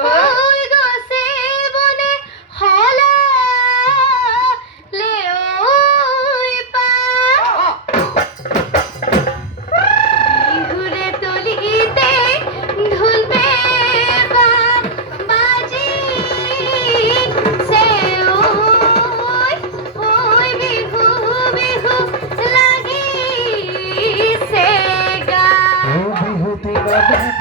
ওই গছে বনে হলা লে ওই পা বিহুরে তলিতে ধুলবে বাজি সে ওই বিহু বিহু লাগি সে গা বিহুতি বাজে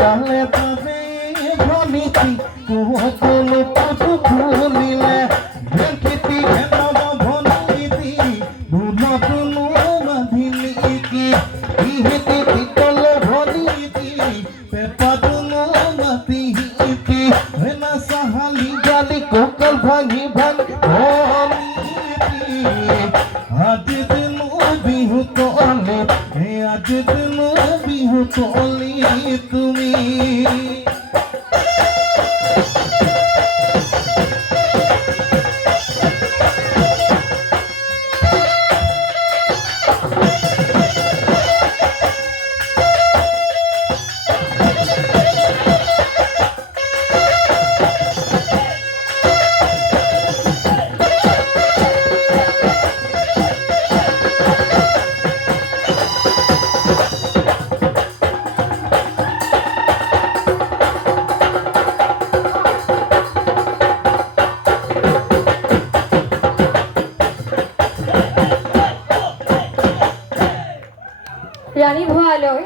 ডালে পাবে ভমিতি কোন পাঠু খুলিলে দেখতি হেন ভনিতি ভুলতুন বাঁধিলি কি ইহেতি পিতল ভনিতি পেপাতুন মাতিতি হেন সাহালি জালি কোকল ভাঙি ভাঙি ভনিতি আজ দিন বিহু তলে আজ দিন বিহু তলি তুমি রানী ভুয়ালয়